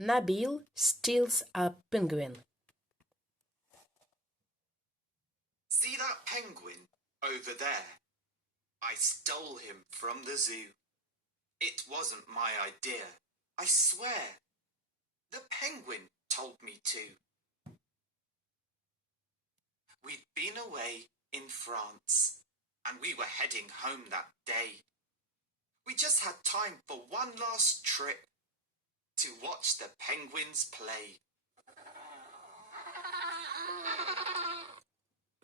Nabil steals a penguin. See that penguin over there? I stole him from the zoo. It wasn't my idea, I swear. The penguin told me to. We'd been away in France, and we were heading home that day. We just had time for one last trip to watch the penguins play.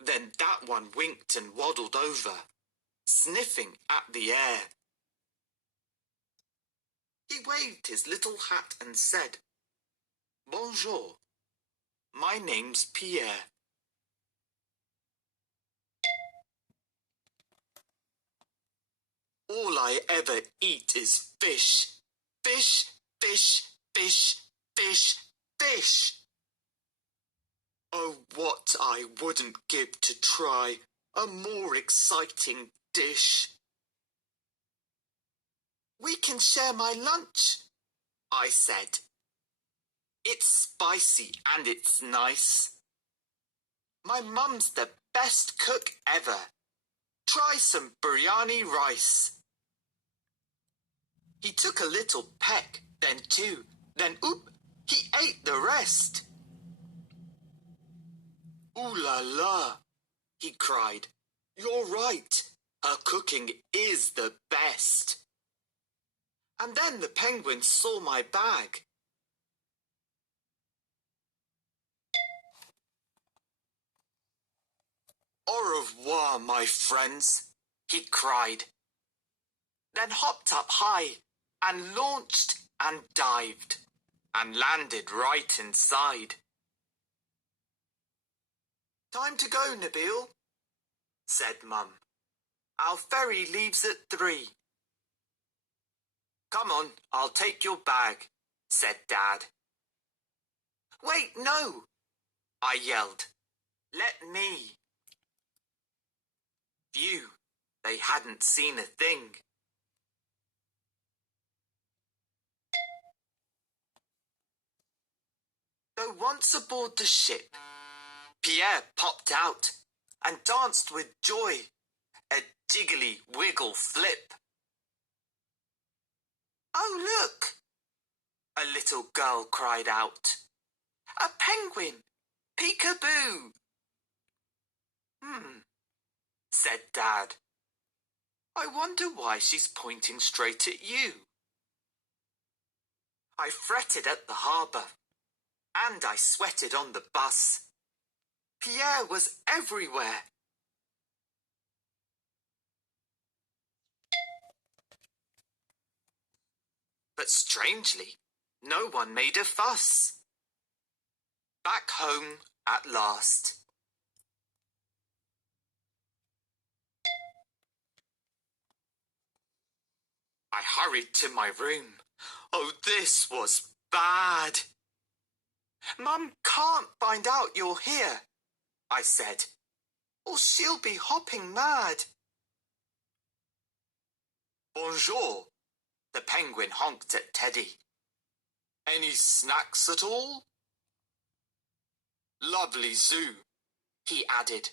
Then that one winked and waddled over, sniffing at the air. He waved his little hat and said, "Bonjour, my name's Pierre." All I ever eat is fish. Fish, fish, fish, fish, fish. Oh, what I wouldn't give to try a more exciting dish. "We can share my lunch," I said. "It's spicy and it's nice. My mum's the best cook ever. Try some biryani rice." He took a little peck, then two, then oop, he ate the rest. "Ooh la la," he cried. "You're right, her cooking is the best." And then the penguin saw my bag. "Au revoir, my friends," he cried, then hopped up high and launched and dived and landed right inside. "Time to go, Nabil," said Mum. "Our ferry leaves at 3. "Come on, I'll take your bag," said Dad. "Wait, no," I yelled. "Let me." Phew, they hadn't seen a thing. Though once aboard the ship, Pierre popped out and danced with joy, a jiggly wiggle flip. "Oh, look!" a little girl cried out. "A penguin! Peek-a-boo!" Said Dad. "I wonder why she's pointing straight at you." I fretted at the harbour, and I sweated on the bus. Pierre was everywhere. But strangely, no one made a fuss. Back home at last. I hurried to my room. Oh, this was bad. "Mum can't find out you're here," I said, "or she'll be hopping mad." "Bonjour," the penguin honked at Teddy. "Any snacks at all?" "Lovely zoo," he added,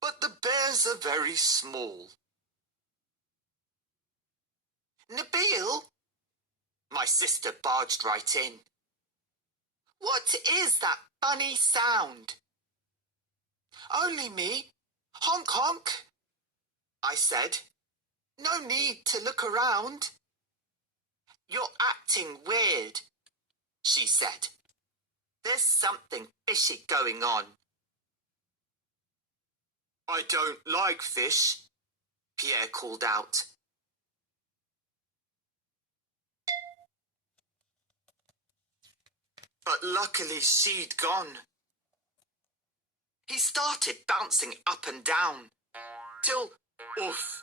"but the bears are very small." "Nabil," my sister barged right in. "What is that funny sound?" "Only me. Honk, honk," I said. "No need to look around." "You're acting weird," she said. "There's something fishy going on." "I don't like fish," Pierre called out. But luckily she'd gone. He started bouncing up and down, till, oof,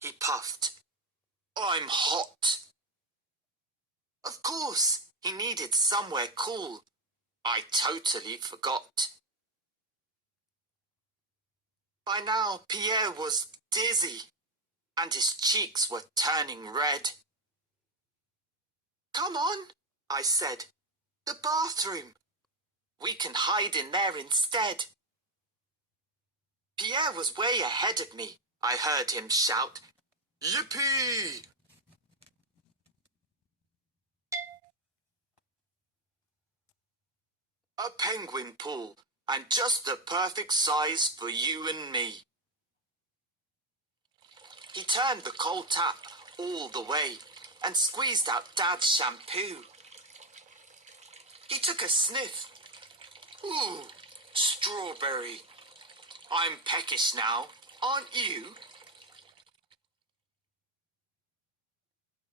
he puffed. "I'm hot." Of course, he needed somewhere cool. I totally forgot. By now, Pierre was dizzy, and his cheeks were turning red. "Come on," I said. The bathroom. We can hide in there instead. Pierre was way ahead of me. I heard him shout, Yippee! A penguin pool, and just the perfect size for you and me. He turned the cold tap all the way and squeezed out Dad's shampoo. He took a sniff. Ooh, strawberry. I'm peckish now, aren't you?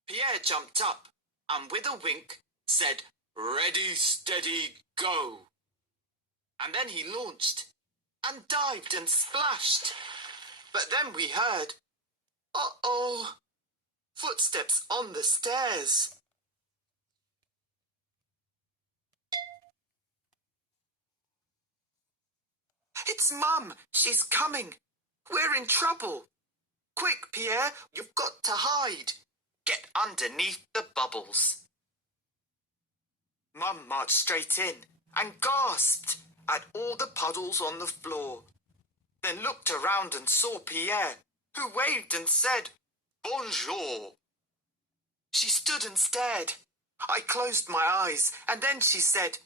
Pierre jumped up and with a wink said, Ready, steady, go. And then he launched and dived and splashed. But then we heard, uh-oh, footsteps on the stairs. It's Mum, she's coming. We're in trouble. Quick, Pierre, you've got to hide. Get underneath the bubbles. Mum marched straight in and gasped at all the puddles on the floor, then looked around and saw Pierre, who waved and said, Bonjour. She stood and stared. I closed my eyes, and then she said,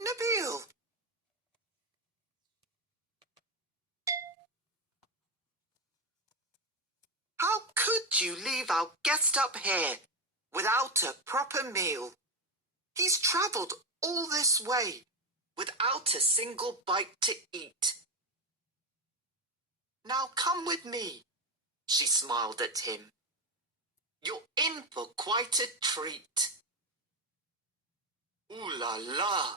Nabil. How could you leave our guest up here without a proper meal? He's travelled all this way without a single bite to eat. Now come with me, she smiled at him. You're in for quite a treat. Ooh la la,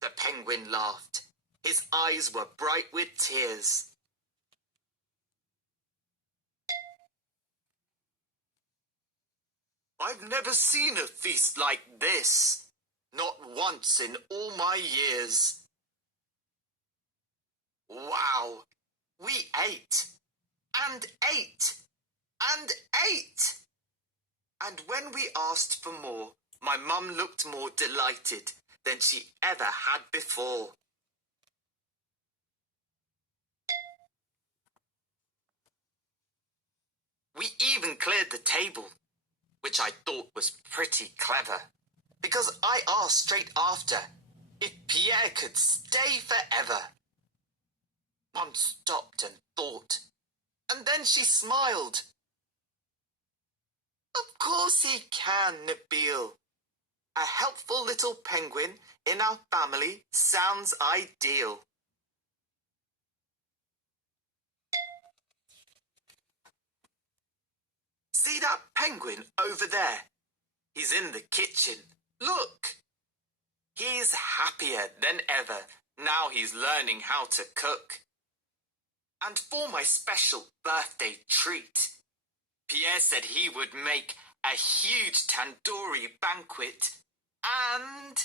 the penguin laughed. His eyes were bright with tears. I've never seen a feast like this. Not once in all my years. Wow! We ate, and ate, and ate. And when we asked for more, my mum looked more delighted than she ever had before. We even cleared the table, which I thought was pretty clever, because I asked straight after if Pierre could stay forever. Mum stopped and thought, and then she smiled. Of course he can, Nabil. A helpful little penguin in our family sounds ideal. See that penguin over there? He's in the kitchen. Look! He's happier than ever now he's learning how to cook. And for my special birthday treat, Pierre said he would make a huge tandoori banquet and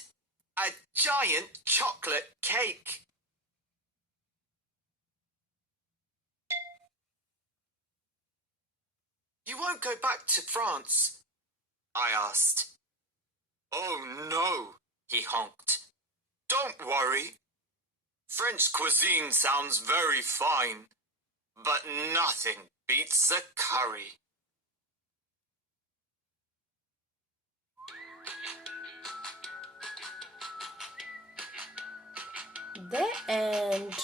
a giant chocolate cake. You won't go back to France? I asked. Oh no, he honked. Don't worry. French cuisine sounds very fine, but nothing beats a curry. The end.